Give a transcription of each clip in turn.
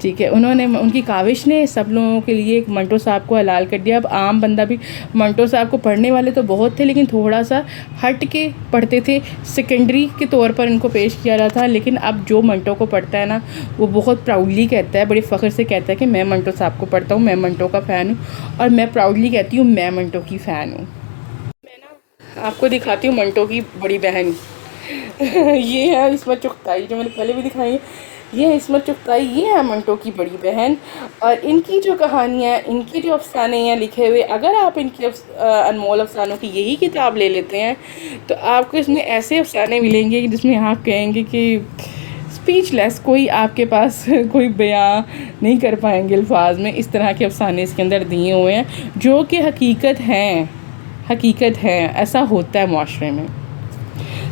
ٹھیک ہے. ان کی کاوش نے سب لوگوں کے لیے منٹو صاحب کو حلال کر دیا. اب عام بندہ بھی منٹو صاحب کو پڑھنے والے تو بہت تھے لیکن تھوڑا سا ہٹ کے پڑھتے تھے, سیکنڈری کے طور پر ان کو پیش کیا رہا تھا. لیکن اب جو منٹو کو پڑھتا ہے نا وہ بہت پراؤڈلی کہتا ہے, بڑے فخر سے کہتا ہے کہ میں منٹو صاحب کو پڑھتا ہوں, میں منٹو کا فین ہوں, اور میں پراؤڈلی کہتی ہوں میں منٹو کی فین ہوں. میں نا آپ کو دکھاتی ہوں منٹو کی بڑی بہن. یہ ہے عصمت چغتائی, جو میں نے پہلے بھی دکھائی ہے. یہ ہے عصمت چغتائی, یہ ہے منٹو کی بڑی بہن. اور ان کی جو کہانیاں, ان کی جو افسانے ہیں لکھے ہوئے, اگر آپ ان کی انمول افسانوں کی یہی کتاب لے لیتے ہیں تو آپ کو اس میں ایسے افسانے ملیں گے جس میں آپ کہیں گے کہ اسپیچ لیس, کوئی آپ کے پاس کوئی بیان نہیں کر پائیں گے الفاظ میں. اس طرح کے افسانے اس کے اندر دیے ہوئے ہیں جو کہ حقیقت ہیں, حقیقت ہے, ایسا ہوتا ہے معاشرے میں.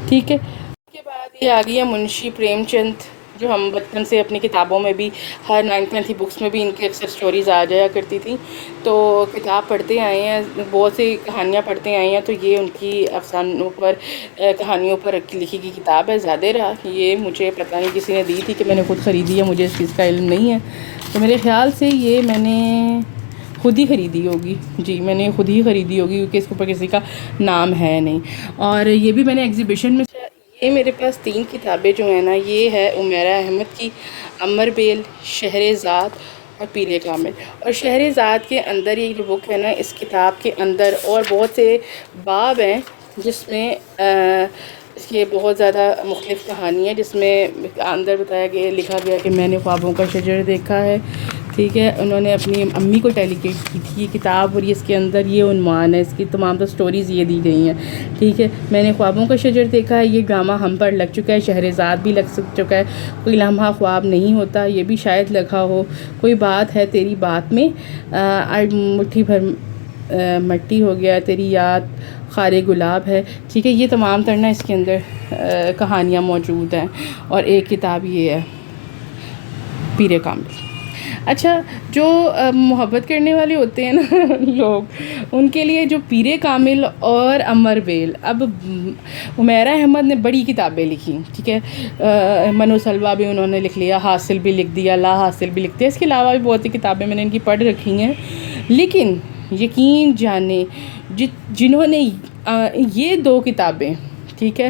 ٹھیک ہے. اس کے بعد یہ آ گئی ہے منشی پریم چند, جو ہم بچپن سے اپنی کتابوں میں بھی, ہر 9th بکس میں بھی ان کی اکثر سٹوریز آ جایا کرتی تھیں. تو کتاب پڑھتے آئے ہیں, بہت سی کہانیاں پڑھتے آئے ہیں. تو یہ ان کی افسانوں پر, کہانیوں پر لکھی گئی کتاب ہے. زیادہ رہا یہ مجھے پتہ نہیں کسی نے دی تھی کہ میں نے خود خریدی ہے, مجھے اس چیز کا علم نہیں ہے. تو میرے خیال سے یہ میں نے خود ہی خریدی ہوگی. جی میں نے خود ہی خریدی ہوگی کیونکہ اس کے اوپر کسی کا نام ہے نہیں. اور یہ بھی میں نے ایگزیبیشن میں, یہ میرے پاس 3 کتابیں جو ہیں نا, یہ ہے عمیرہ احمد کی عمر بیل, شہرزاد اور پیر کامل. اور شہرزاد کے اندر یہ جو بک ہے نا, اس کتاب کے اندر اور بہت سے باب ہیں جس میں اس کی بہت زیادہ مختلف کہانی ہے, جس میں اندر بتایا گیا, لکھا گیا کہ میں نے خوابوں کا شجر دیکھا ہے. ٹھیک ہے. انہوں نے اپنی امی کو ڈیلیکیٹ کی تھی یہ کتاب, اور یہ اس کے اندر یہ عنوان ہے, اس کی تمام تو سٹوریز یہ دی گئی ہیں. ٹھیک ہے. میں نے خوابوں کا شجر دیکھا ہے, یہ ڈرامہ ہم پر لگ چکا ہے, شہرزاد بھی لگ چکا ہے, کوئی لمحہ خواب نہیں ہوتا, یہ بھی شاید لگا ہو, کوئی بات ہے تیری بات میں, مٹھی بھر مٹی ہو گیا تیری یاد, خار گلاب ہے. ٹھیک ہے. یہ تمام ترنا اس کے اندر کہانیاں موجود ہیں. اور ایک کتاب یہ ہے پیر کامل. اچھا, جو محبت کرنے والے ہوتے ہیں نا لوگ, ان کے لیے جو پیر کامل اور عمر بیل, اب عمیرہ احمد نے بڑی کتابیں لکھی. ٹھیک ہے. منو سلوہ بھی انہوں نے لکھ لیا, حاصل بھی لکھ دیا, لا حاصل بھی لکھ دیا. اس کے علاوہ بھی بہت سی کتابیں میں نے ان کی پڑھ رکھی ہیں. لیکن یقین جانے جنہوں نے یہ 2 کتابیں, ٹھیک ہے,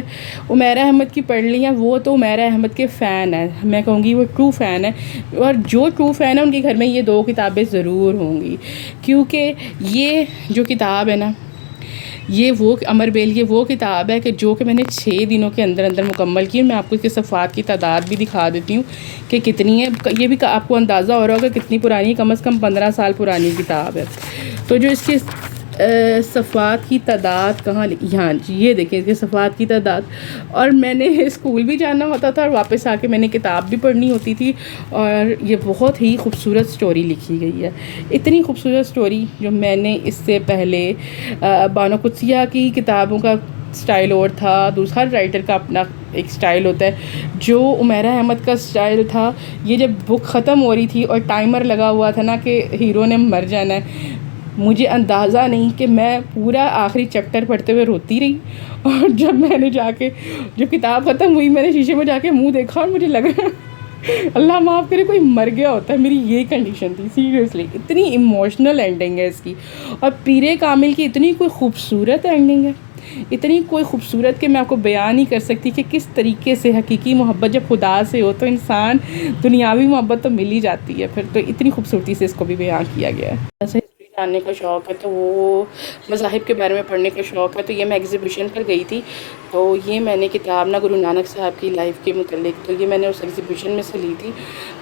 عمیرہ احمد کی پڑھ لی ہیں, وہ تو عمیرہ احمد کے فین ہیں. میں کہوں گی وہ ٹرو فین ہے, اور جو ٹرو فین ہے ان کے گھر میں یہ 2 کتابیں ضرور ہوں گی. کیونکہ یہ جو کتاب ہے نا, یہ وہ عمر بیل, یہ وہ کتاب ہے کہ جو کہ میں نے 6 دنوں کے اندر اندر مکمل کی. میں آپ کو اس کے صفحات کی تعداد بھی دکھا دیتی ہوں کہ کتنی ہے. یہ بھی آپ کو اندازہ ہو رہا ہوگا کتنی پرانی, کم از کم 15 سال پرانی کتاب ہے. تو جو اس کے صفحات کی تعداد کہاں لکھی, ہاں جی یہ دیکھیں اس کے صفحات کی تعداد. اور میں نے اسکول بھی جانا ہوتا تھا اور واپس آ کے میں نے کتاب بھی پڑھنی ہوتی تھی. اور یہ بہت ہی خوبصورت سٹوری لکھی گئی ہے, اتنی خوبصورت سٹوری جو میں نے اس سے پہلے بانو قدسیہ کی کتابوں کا سٹائل اور تھا, ہر رائٹر کا اپنا ایک سٹائل ہوتا ہے. جو عمیرہ احمد کا سٹائل تھا, یہ جب بک ختم ہو رہی تھی اور ٹائمر لگا ہوا تھا نا کہ ہیرو نے مر جانا ہے, مجھے اندازہ نہیں کہ میں پورا آخری چیپٹر پڑھتے ہوئے روتی رہی. اور جب میں نے جا کے جو کتاب ختم ہوئی, میں نے شیشے میں جا کے منہ دیکھا اور مجھے لگا اللہ معاف کرے کوئی مر گیا ہوتا ہے. میری یہ کنڈیشن تھی سیریسلی. اتنی ایموشنل اینڈنگ ہے اس کی. اور پیر کامل کی اتنی کوئی خوبصورت اینڈنگ ہے, اتنی کوئی خوبصورت کہ میں آپ کو بیان نہیں کر سکتی کہ کس طریقے سے حقیقی محبت جب خدا سے ہو تو انسان دنیاوی محبت تو مل ہی جاتی ہے پھر. تو اتنی خوبصورتی سے اس کو بھی بیان کیا گیا ہے. ایسے جاننے کا شوق ہے تو وہ مذاہب کے بارے میں پڑھنے کا شوق ہے. تو یہ میں ایگزیبیشن پر گئی تھی, تو یہ میں نے کتاب نا گرو نانک صاحب کی لائف کے متعلق, تو یہ میں نے اس ایگزیبیشن میں سے لی تھی.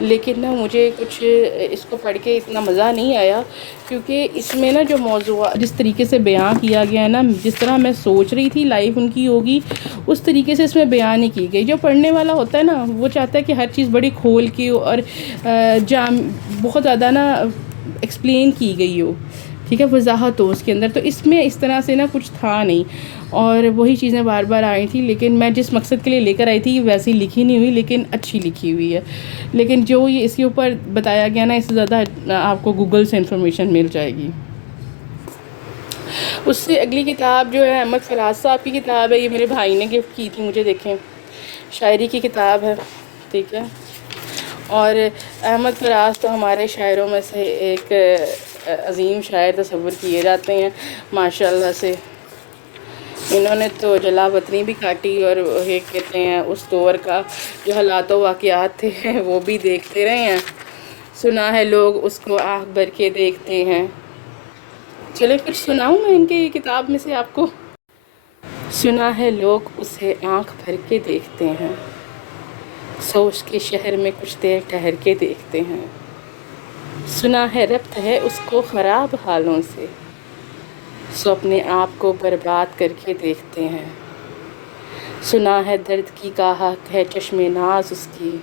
لیکن نا مجھے کچھ اس کو پڑھ کے اتنا مزہ نہیں آیا, کیونکہ اس میں نا جو موضوع جس طریقے سے بیان کیا گیا ہے نا, جس طرح میں سوچ رہی تھی لائف ان کی ہوگی اس طریقے سے اس میں بیان نہیں کی گئی. جو پڑھنے والا ہوتا ہے نا وہ چاہتا ہے کہ ہر چیز بڑی کھول کے اور بہت زیادہ نا ایکسپلین کی گئی ہو, ٹھیک ہے, وضاحت ہو اس کے اندر. تو اس میں اس طرح سے نا کچھ تھا نہیں, اور وہی چیزیں بار بار آئی تھیں. لیکن میں جس مقصد کے لیے لے کر آئی تھی ویسی لکھی نہیں ہوئی, لیکن اچھی لکھی ہوئی ہے. لیکن جو یہ اس کے اوپر بتایا گیا نا, اس سے زیادہ آپ کو گوگل سے انفارمیشن مل جائے گی. اس سے اگلی کتاب جو ہے احمد فراز صاحب کی کتاب ہے. یہ میرے بھائی نے گفٹ کی تھی مجھے, دیکھیں شاعری کی کتاب ہے, ٹھیک ہے. اور احمد فراز تو ہمارے شاعروں میں سے ایک عظیم شاعر تصور کیے جاتے ہیں ماشاء اللہ سے. انہوں نے تو جلا وطنی بھی کاٹی اور یہ کہتے ہیں اس دور کا جو حالات و واقعات تھے وہ بھی دیکھتے رہے ہیں. سنا ہے لوگ اس کو آنکھ بھر کے دیکھتے ہیں. چلے پھر سناؤں میں ان کی یہ کتاب میں سے آپ کو. سنا ہے لوگ اسے آنکھ بھر کے دیکھتے ہیں، سوچ کے شہر میں کچھ دیر ٹھہر کے دیکھتے ہیں. سنا ہے ربط ہے اس کو خراب حالوں سے، سو اپنے آپ کو برباد کر کے دیکھتے ہیں. سنا ہے درد کی گاہک ہے چشم ناز اس کی،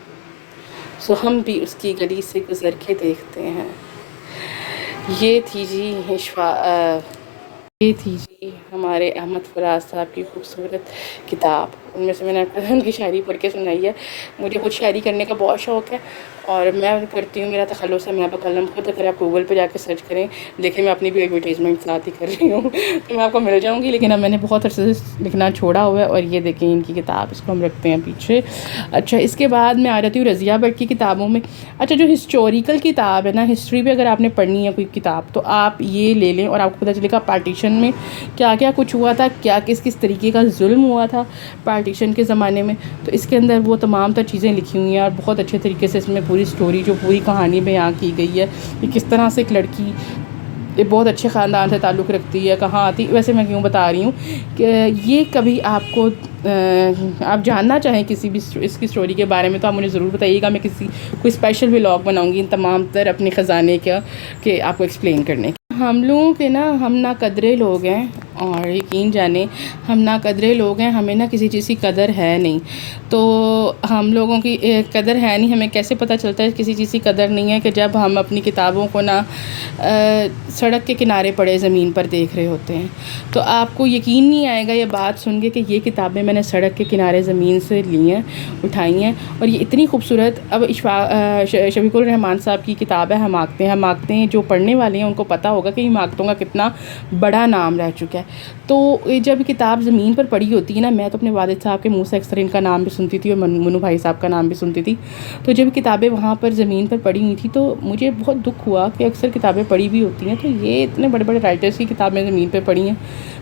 سو ہم بھی اس کی گلی سے گزر کے دیکھتے ہیں. یہ تھی جی ہمارے احمد فراز صاحب کی خوبصورت کتاب. ان میں سے میں نے ان کی شاعری پڑھ کے سنائی ہے. مجھے خود شاعری کرنے کا بہت شوق ہے اور میں کرتی ہوں، میرا تخلص ہے، میں بقلم خود. اگر آپ گوگل پہ جا کے سرچ کریں دیکھیں میں اپنی بھی ایڈورٹیزمنٹ ساتھ ہی کر رہی ہوں تو میں آپ کو مل جاؤں گی. لیکن اب میں نے بہت عرصے سے لکھنا چھوڑا ہوا ہے اور یہ دیکھیں ان کی کتاب، اس کو ہم رکھتے ہیں پیچھے. اچھا اس کے بعد میں آ جاتی ہوں رضیہ بٹ کی کتابوں میں. اچھا جو ہسٹوریکل کتاب ہے نا، ہسٹری پہ اگر آپ نے پڑھنی ہے کوئی کتاب تو آپ یہ لے لیں اور آپ کو پتہ چلے گا پارٹیشن میں کیا کیا کچھ ہوا تھا، کیا کس طریقے کا ظلم ہوا تھا پارٹیشن کے زمانے میں. تو اس کے اندر وہ تمام تر چیزیں لکھی ہوئی ہیں اور بہت اچھے طریقے سے اس میں پوری سٹوری جو پوری کہانی بیان کی گئی ہے کہ کس طرح سے ایک لڑکی ایک بہت اچھے خاندان سے تعلق رکھتی ہے، کہاں آتی. ویسے میں کیوں بتا رہی ہوں کہ یہ کبھی آپ کو آپ جاننا چاہیں کسی بھی اس کی سٹوری کے بارے میں تو آپ مجھے ضرور بتائیے گا. میں کوئی اسپیشل ولاگ بناؤں گی ان تمام تر اپنے خزانے کا کہ آپ کو ایکسپلین کرنے کا. ہم لوگوں کے نا ہم نا قدرے لوگ ہیں اور یقین جانیں ہم نا قدرے لوگ ہیں. ہمیں نا کسی چیز کی قدر ہے نہیں. تو ہم لوگوں کی قدر ہے نہیں. ہمیں کیسے پتہ چلتا ہے کسی چیز کی قدر نہیں ہے؟ کہ جب ہم اپنی کتابوں کو نا سڑک کے کنارے پڑے زمین پر دیکھ رہے ہوتے ہیں تو آپ کو یقین نہیں آئے گا یہ بات سن کے کہ یہ کتابیں میں نے سڑک کے کنارے زمین سے لی ہیں، اٹھائی ہیں. اور یہ اتنی خوبصورت، اب شفیق الرحمان صاحب کی کتاب ہے حماقتیں. جو پڑھنے والے ہیں ان کو پتہ ہوگا کہ حماقتوں کا کتنا بڑا نام رہ چکا ہے. تو جب کتاب زمین پر پڑی ہوتی ہے نا، میں تو اپنے والد صاحب کے منہ سے اکثر ان کا نام بھی سنتی تھی اور منو بھائی صاحب کا نام بھی سنتی تھی. تو جب کتابیں وہاں پر زمین پر پڑی ہوئی تھی تو مجھے بہت دکھ ہوا کہ اکثر کتابیں پڑھی بھی ہوتی ہیں تو یہ اتنے بڑے بڑے رائٹرز کی کتابیں زمین پہ پڑھی ہیں.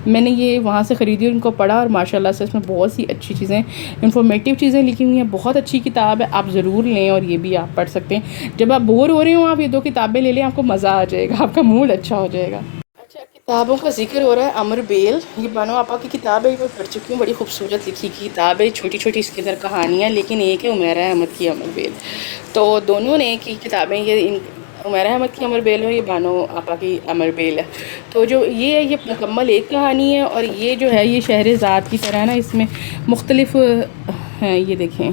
میں نے یہ وہاں سے خریدی اور ان کو پڑھا اور ماشاء اللہ سے اس میں بہت سی اچھی چیزیں، انفارمیٹیو چیزیں لکھی ہوئی ہیں. بہت اچھی کتاب ہے، آپ ضرور لیں اور یہ بھی آپ پڑھ سکتے ہیں. جب آپ بور ہو رہے ہوں آپ یہ دو کتابیں لے لیں، آپ کو مزہ آ جائے گا، آپ کا موڈ اچھا ہو جائے گا. اچھا کتابوں کا ذکر ہو رہا ہے. امر بیل یہ بانو آپا کی کتاب ہے، میں پڑھ چکی ہوں. بڑی خوبصورت لکھی کتاب ہے، چھوٹی چھوٹی اس کے اندر کہانیاں، لیکن ایک ہے عمیرہ احمد کی امر بیل. تو دونوں نے کی کتابیں، یہ عمیرہ احمد کی امر بیل ہے، یہ بانو آپا کی امر بیل ہے. تو جو یہ ہے یہ مکمل ایک کہانی ہے اور یہ جو ہے یہ شہرزاد کی طرح نا اس میں مختلف ہیں. یہ دیکھیں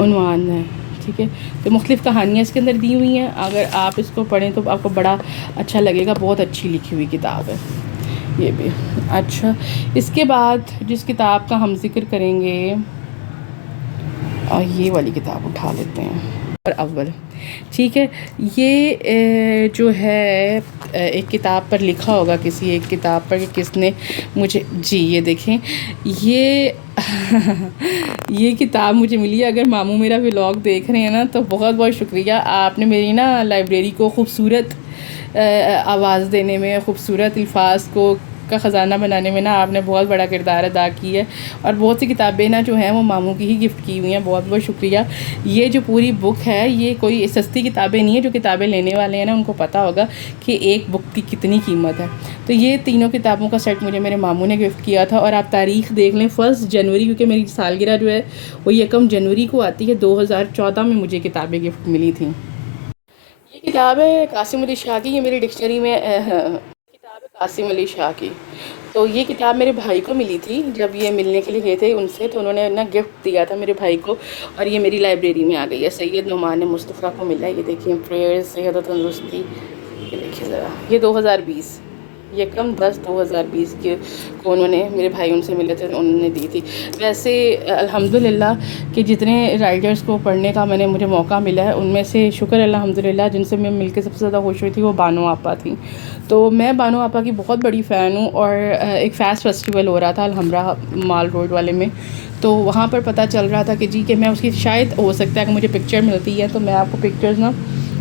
عنوان ہے، ٹھیک ہے. تو مختلف کہانیاں اس کے اندر دی ہوئی ہیں. اگر آپ اس کو پڑھیں تو آپ کو بڑا اچھا لگے گا. بہت اچھی لکھی ہوئی کتاب ہے یہ بھی. اچھا اس کے بعد جس کتاب کا ہم ذکر کریں گے اور یہ والی کتاب اٹھا لیتے ہیں اور اول، ٹھیک ہے. یہ جو ہے ایک کتاب پر لکھا ہوگا کسی ایک کتاب پر کہ کس نے مجھے، جی یہ دیکھیں یہ یہ کتاب مجھے ملی ہے. اگر ماموں میرا ولاگ دیکھ رہے ہیں نا تو بہت بہت شکریہ. آپ نے میری نا لائبریری کو خوبصورت آواز دینے میں، خوبصورت الفاظ کو کا خزانہ بنانے میں نا آپ نے بہت بڑا کردار ادا کی ہے. اور بہت سی کتابیں نا جو ہیں وہ ماموں کی ہی گفٹ کی ہوئی ہیں. بہت بہت شکریہ. یہ جو پوری بک ہے یہ کوئی سستی کتابیں نہیں ہیں. جو کتابیں لینے والے ہیں نا ان کو پتہ ہوگا کہ ایک بک کی کتنی قیمت ہے. تو یہ تینوں کتابوں کا سیٹ مجھے میرے ماموں نے گفٹ کیا تھا. اور آپ تاریخ دیکھ لیں 1 جنوری، کیونکہ میری سالگرہ جو ہے وہ 1 جنوری کو آتی ہے. 2014 میں مجھے کتابیں گفٹ ملی تھیں. یہ کتاب ہے قاسم علی شاہ کی. یہ میری ڈکشنری میں کتاب ہے قاسم علی شاہ کی. تو یہ کتاب میرے بھائی کو ملی تھی جب یہ ملنے کے لیے گئے تھے ان سے، تو انہوں نے نا گفٹ دیا تھا میرے بھائی کو اور یہ میری لائبریری میں آ گئی ہے. سید نعمان مصطفیٰ کو ملا ہے. یہ دیکھیں پریئرز صحت و تندرستی. یہ دیکھیں ذرا، یہ 2020. 1/10/2020 کو انہوں نے میرے بھائی ان سے ملے تھے، انہوں نے دی تھی۔ ویسے الحمدللہ کہ جتنے رائٹرز کو پڑھنے کا مجھے موقع ملا ہے، ان میں سے شکر الحمدللہ جن سے میں مل کے سب سے زیادہ خوش ہوئی تھی وہ بانو آپا تھیں۔ تو میں بانو آپا کی بہت بڑی فین ہوں، اور ایک فیسٹیول ہو رہا تھا الحمراء مال روڈ والے میں، تو وہاں پر پتہ چل رہا تھا کہ میں اس کی شاید ہو سکتا ہے کہ مجھے پکچر ملتی ہے، تو میں آپ کو پکچرز نا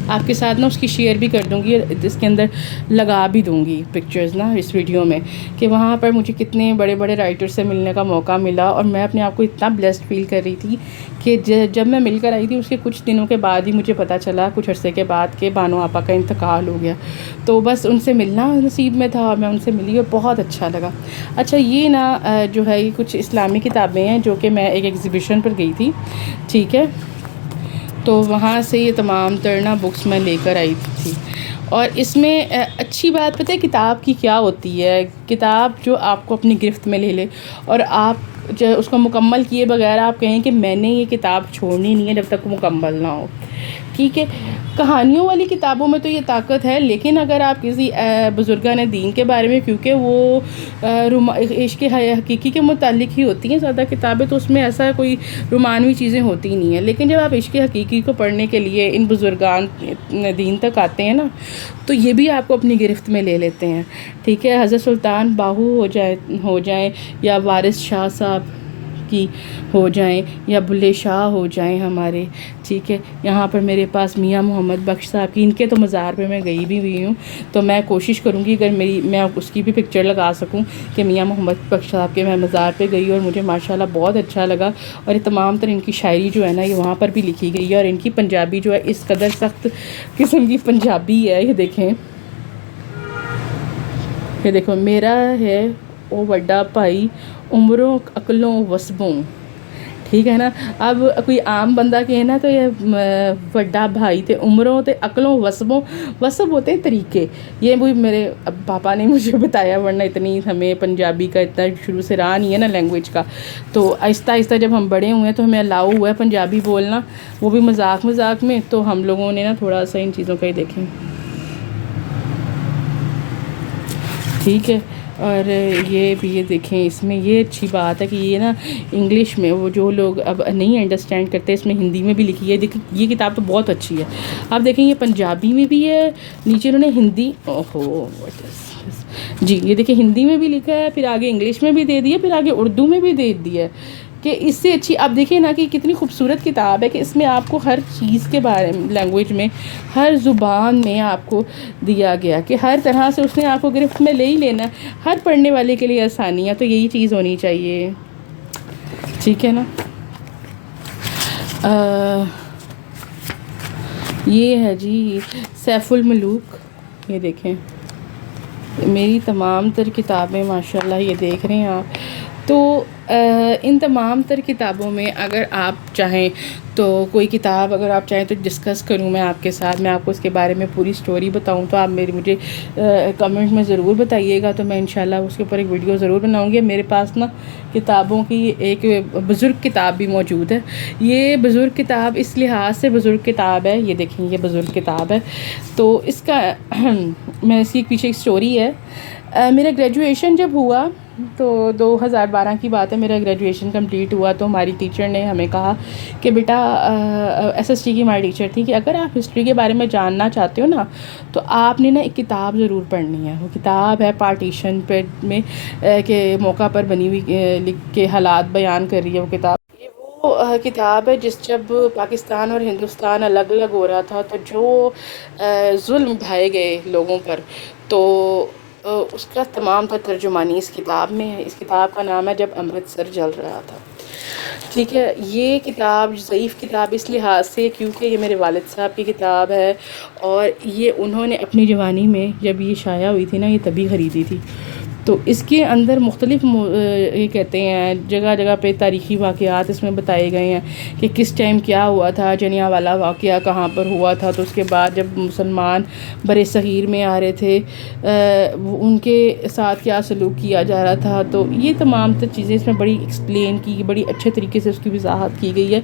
آپ کے ساتھ اس کی شیئر بھی کر دوں گی، اس کے اندر لگا بھی دوں گی پکچرز اس ویڈیو میں، کہ وہاں پر مجھے کتنے بڑے بڑے رائٹر سے ملنے کا موقع ملا، اور میں اپنے آپ کو اتنا بلیسڈ فیل کر رہی تھی کہ جب میں مل کر آئی تھی اس کے کچھ دنوں کے بعد ہی مجھے پتہ چلا، کچھ عرصے کے بعد، کہ بانو آپا کا انتقال ہو گیا۔ تو بس ان سے ملنا نصیب میں تھا، اور میں ان سے ملی اور بہت اچھا لگا۔ اچھا، یہ جو ہے یہ کچھ اسلامی کتابیں ہیں جو کہ میں ایک ایگزیبیشن پر گئی تھی، ٹھیک ہے، تو وہاں سے یہ تمام ترنا بکس میں لے کر آئی تھی۔ اور اس میں اچھی بات پتہ ہے کتاب کی کیا ہوتی ہے؟ کتاب جو آپ کو اپنی گرفت میں لے لے، اور آپ جو اس کو مکمل کیے بغیر آپ کہیں کہ میں نے یہ کتاب چھوڑنی نہیں ہے جب تک وہ مکمل نہ ہو، ٹھیک ہے۔ کہانیوں والی کتابوں میں تو یہ طاقت ہے، لیکن اگر آپ کسی بزرگان دین کے بارے میں، کیونکہ وہ عشق حقیقی کے متعلق ہی ہوتی ہیں زیادہ کتابیں، تو اس میں ایسا کوئی رومانوی چیزیں ہوتی نہیں ہیں، لیکن جب آپ عشق حقیقی کو پڑھنے کے لیے ان بزرگان دین تک آتے ہیں نا، تو یہ بھی آپ کو اپنی گرفت میں لے لیتے ہیں، ٹھیک ہے۔ حضرت سلطان باہو ہو جائیں یا وارث شاہ صاحب کی ہو جائیں، یا بلے شاہ ہو جائیں ہمارے، ٹھیک ہے۔ یہاں پر میرے پاس میاں محمد بخش صاحب کی، ان کے تو مزار پہ میں گئی بھی ہوئی ہوں، تو میں کوشش کروں گی اگر میں اس کی بھی پکچر لگا سکوں کہ میاں محمد بخش صاحب کے میں مزار پہ گئی، اور مجھے ماشاءاللہ بہت اچھا لگا، اور یہ تمام تر ان کی شاعری جو ہے نا یہ وہاں پر بھی لکھی گئی ہے، اور ان کی پنجابی جو ہے اس قدر سخت قسم کی پنجابی ہے، یہ دیکھیں، یہ دیکھو، میرا ہے او وڈا بھائی عمروں عقلوں وسبوں، ٹھیک ہے نا۔ اب کوئی عام بندہ کہے نا تو یہ وڈا بھائی تے عمروں تے عقلوں وسبوں، وسب ہوتے ہیں طریقے، یہ بھی میرے پاپا نے مجھے بتایا، ورنہ اتنی ہمیں پنجابی کا اتنا شروع سے رہا نہیں ہے نا لینگویج کا، تو آہستہ آہستہ جب ہم بڑے ہوئے ہیں تو ہمیں الاؤ ہوا ہے پنجابی بولنا، وہ بھی مذاق مذاق میں، تو ہم لوگوں نے نا تھوڑا سا ان چیزوں کا ہی دیکھیں، ٹھیک ہے۔ اور یہ بھی یہ دیکھیں، اس میں یہ اچھی بات ہے کہ یہ نا انگلش میں وہ جو لوگ اب نہیں انڈرسٹینڈ کرتے، اس میں ہندی میں بھی لکھی ہے، دیکھیں یہ کتاب تو بہت اچھی ہے۔ آپ دیکھیں یہ پنجابی میں بھی ہے، نیچے انہوں نے ہندی، جی یہ دیکھیں ہندی میں بھی لکھا ہے، پھر آگے انگلش میں بھی دے دیا، پھر آگے اردو میں بھی دے دیا ہے، کہ اس سے اچھی آپ دیکھیں نا کہ کتنی خوبصورت کتاب ہے، کہ اس میں آپ کو ہر چیز کے بارے میں لینگویج میں، ہر زبان میں آپ کو دیا گیا، کہ ہر طرح سے اس نے آپ کو گرفت میں لے ہی لینا ہے، ہر پڑھنے والے کے لیے آسانی ہے، تو یہی چیز ہونی چاہیے، ٹھیک ہے نا۔ یہ ہے جی سیف الملوک، یہ دیکھیں میری تمام تر کتابیں ماشاءاللہ، یہ دیکھ رہے ہیں آپ، تو ان تمام تر کتابوں میں اگر آپ چاہیں تو کوئی کتاب اگر آپ چاہیں تو ڈسکس کروں میں آپ کے ساتھ، میں آپ کو اس کے بارے میں پوری سٹوری بتاؤں، تو آپ مجھے کمنٹ میں ضرور بتائیے گا، تو میں انشاءاللہ اس کے اوپر ایک ویڈیو ضرور بناؤں گی۔ میرے پاس نا کتابوں کی ایک بزرگ کتاب بھی موجود ہے، یہ بزرگ کتاب اس لحاظ سے بزرگ کتاب ہے، یہ دیکھیں یہ بزرگ کتاب ہے، تو اس کا میں اس کی پیچھے ایک سٹوری ہے۔ میرا گریجویشن جب ہوا تو 2012 کی بات ہے، میرا گریجویشن کمپلیٹ ہوا، تو ہماری ٹیچر نے ہمیں کہا کہ بیٹا، SST کی ہماری ٹیچر تھی، کہ اگر آپ ہسٹری کے بارے میں جاننا چاہتے ہو نا تو آپ نے نا ایک کتاب ضرور پڑھنی ہے، وہ کتاب ہے پارٹیشن پہ میں کے موقع پر بنی ہوئی، لکھ کے حالات بیان کر رہی ہے وہ کتاب۔ یہ وہ کتاب ہے جب پاکستان اور ہندوستان الگ الگ ہو رہا تھا، تو جو ظلم ڈھائے گئے لوگوں پر، تو اس کا تمام تر ترجمانی اس کتاب میں ہے۔ اس کتاب کا نام ہے جب امرتسر جل رہا تھا، ٹھیک ہے۔ یہ کتاب ضعیف کتاب اس لحاظ سے کیونکہ یہ میرے والد صاحب کی کتاب ہے، اور یہ انہوں نے اپنی جوانی میں جب یہ شائع ہوئی تھی نا، یہ تبھی خریدی تھی، تو اس کے اندر مختلف یہ کہتے ہیں جگہ جگہ پہ تاریخی واقعات اس میں بتائے گئے ہیں کہ کس ٹائم کیا ہوا تھا، جلیاں والا واقعہ کہاں پر ہوا تھا، تو اس کے بعد جب مسلمان بر صغیر میں آ رہے تھے ان کے ساتھ کیا سلوک کیا جا رہا تھا. تو یہ تمام چیزیں اس میں بڑی ایکسپلین کی، بڑی اچھے طریقے سے اس کی وضاحت کی گئی ہے.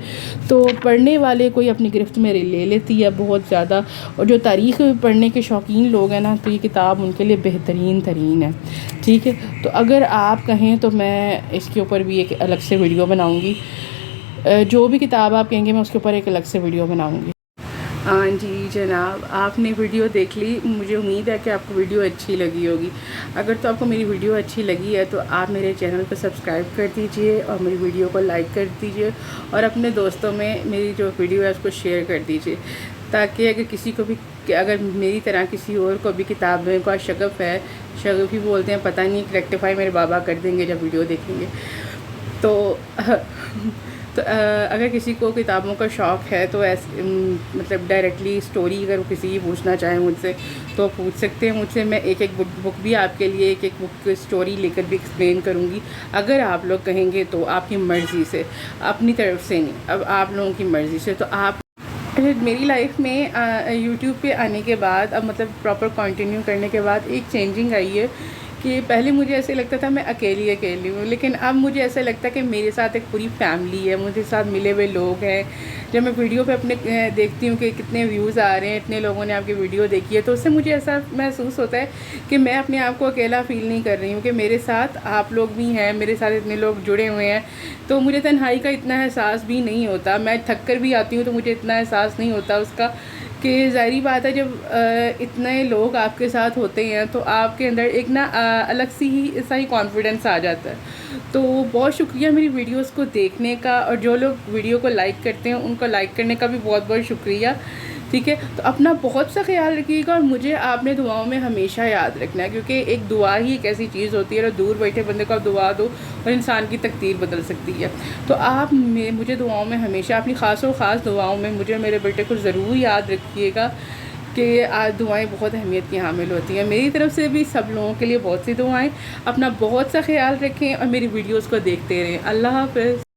تو پڑھنے والے کوئی اپنی گرفت میں لے لیتی ہے بہت زیادہ، اور جو تاریخ پڑھنے کے شوقین لوگ ہیں نا تو یہ کتاب ان کے لیے بہترین ترین ہے. ٹھیک ہے، تو اگر آپ کہیں تو میں اس کے اوپر بھی ایک الگ سے ویڈیو بناؤں گی. جو بھی کتاب آپ کہیں گے میں اس کے اوپر ایک الگ سے ویڈیو بناؤں گی. ہاں جی جناب، آپ نے ویڈیو دیکھ لی، مجھے امید ہے کہ آپ کو ویڈیو اچھی لگی ہوگی. اگر تو آپ کو میری ویڈیو اچھی لگی ہے تو آپ میرے چینل کو سبسکرائب کر دیجئے اور میری ویڈیو کو لائک کر دیجئے، اور اپنے دوستوں میں میری جو ویڈیو ہے اس کو شیئر کر دیجئے، تاکہ اگر کسی کو بھی، اگر میری طرح کسی اور کو بھی کتابیں کا شغف ہے، شغف ہی بولتے ہیں پتہ نہیں، ریکٹیفائی میرے بابا کر دیں گے جب ویڈیو دیکھیں گے. تو اگر کسی کو کتابوں کا شوق ہے تو مطلب ڈائریکٹلی اسٹوری اگر کسی کی پوچھنا چاہیں مجھ سے تو پوچھ سکتے ہیں مجھ سے. میں ایک ایک بک بھی آپ کے لیے، ایک ایک بک اسٹوری لے کر بھی ایکسپلین کروں گی اگر آپ لوگ کہیں گے تو، آپ کی مرضی سے، اپنی طرف سے نہیں، اب آپ لوگوں کی مرضی سے. تو آپ میری لائف میں یوٹیوب پہ آنے کے بعد، اب مطلب پراپر کنٹینیو کرنے کے بعد ایک چینجنگ آئی ہے کہ پہلے مجھے ایسے لگتا تھا میں اکیلی ہوں، لیکن اب مجھے ایسا لگتا ہے کہ میرے ساتھ ایک پوری فیملی ہے، مجھے ساتھ ملے ہوئے لوگ ہیں. جب میں ویڈیو پہ اپنے دیکھتی ہوں کہ کتنے ویوز آ رہے ہیں، اتنے لوگوں نے آپ کی ویڈیو دیکھی ہے، تو اس سے مجھے ایسا محسوس ہوتا ہے کہ میں اپنے آپ کو اکیلا فیل نہیں کر رہی ہوں، کہ میرے ساتھ آپ لوگ بھی ہیں، میرے ساتھ اتنے لوگ جڑے ہوئے ہیں. تو مجھے تنہائی کا اتنا احساس بھی نہیں ہوتا. میں تھک کر بھی آتی ہوں تو مجھے اتنا احساس نہیں ہوتا اس کا، کہ ظاہری بات ہے جب اتنے لوگ آپ کے ساتھ ہوتے ہیں تو آپ کے اندر ایک نا الگ سی ہی ایسا ہی کانفیڈنس آ جاتا ہے. تو بہت شکریہ میری ویڈیوز کو دیکھنے کا، اور جو لوگ ویڈیو کو لائک کرتے ہیں ان کو لائک کرنے کا بھی بہت بہت شکریہ. ٹھیک ہے، تو اپنا بہت سا خیال رکھیے گا، اور مجھے آپ نے دعاؤں میں ہمیشہ یاد رکھنا ہے، کیونکہ ایک دعا ہی ایک ایسی چیز ہوتی ہے، اور دور بیٹھے بندے کو آپ دعا دو اور انسان کی تقدیر بدل سکتی ہے. تو آپ مجھے دعاؤں میں ہمیشہ، اپنی خاص و خاص دعاؤں میں مجھے میرے بیٹے کو ضرور یاد رکھیے گا، کہ آج دعائیں بہت اہمیت کی حامل ہوتی ہیں. میری طرف سے بھی سب لوگوں کے لیے بہت سی دعائیں. اپنا بہت سا خیال رکھیں اور میری ویڈیوز کو دیکھتے رہیں. اللہ حافظ.